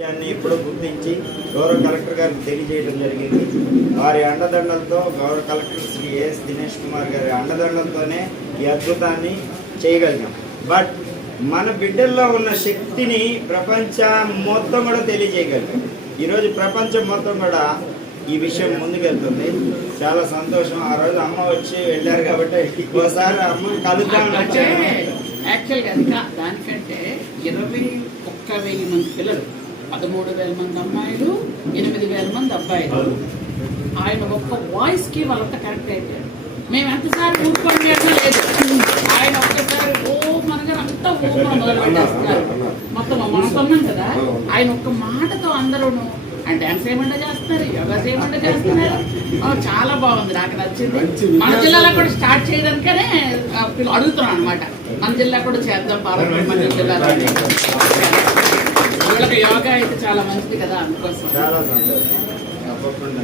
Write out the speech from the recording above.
ఇప్పుడు గుర్తించి గౌరవ కలెక్టర్ గారికి తెలియజేయడం జరిగింది. వారి అండదండలతో గౌరవ కలెక్టర్ శ్రీ ఎస్ దినేష్ కుమార్ గారి అండదండలతోనే ఈ అద్భుతాన్ని చేయగలిగాం. బట్ మన బిడ్డల్లో ఉన్న శక్తిని ప్రపంచం మొత్తం కూడా తెలియజేయగలిగాం. ఈరోజు ప్రపంచం మొత్తం కూడా ఈ విషయం ముందుకెళ్తుంది. చాలా సంతోషం. ఆ రోజు అమ్మ వచ్చి వెళ్ళారు కాబట్టి ఇంకోసారి అమ్మ కలుద్దాం. యాక్చువల్గా దానికంటే 21,000 మంది పిల్లలు, 13,000 మంది అమ్మాయిలు, 8,000 మంది అబ్బాయిలు. ఆయన ఒక్క వాయిస్కి వాళ్ళంతా కరెక్ట్ అయిపోయారు. మేము ఎంతసారి ఊరుకోండి లేదు, ఆయన ఒక్కసారి ఓం అనగా అంతా ఓం మొదలు పెట్టేస్తారు. మొత్తం మనకున్నాం కదా, ఆయన ఒక్క మాటతో అందరూ డాన్స్ ఏమంటే చేస్తున్నారు, యోగా చేయమంటే చేస్తున్నారు. చాలా బాగుంది, నాకు నచ్చింది. మన జిల్లాలో కూడా స్టార్ట్ చేయడానికనే అడుగుతున్నాను అనమాట. మన జిల్లా కూడా చేద్దాం, మన జిల్లాలో వీళ్ళకి యోగా అయితే చాలా మంచిది కదా, అందుకోసం. చాలా సంతోషం. తప్పకుండా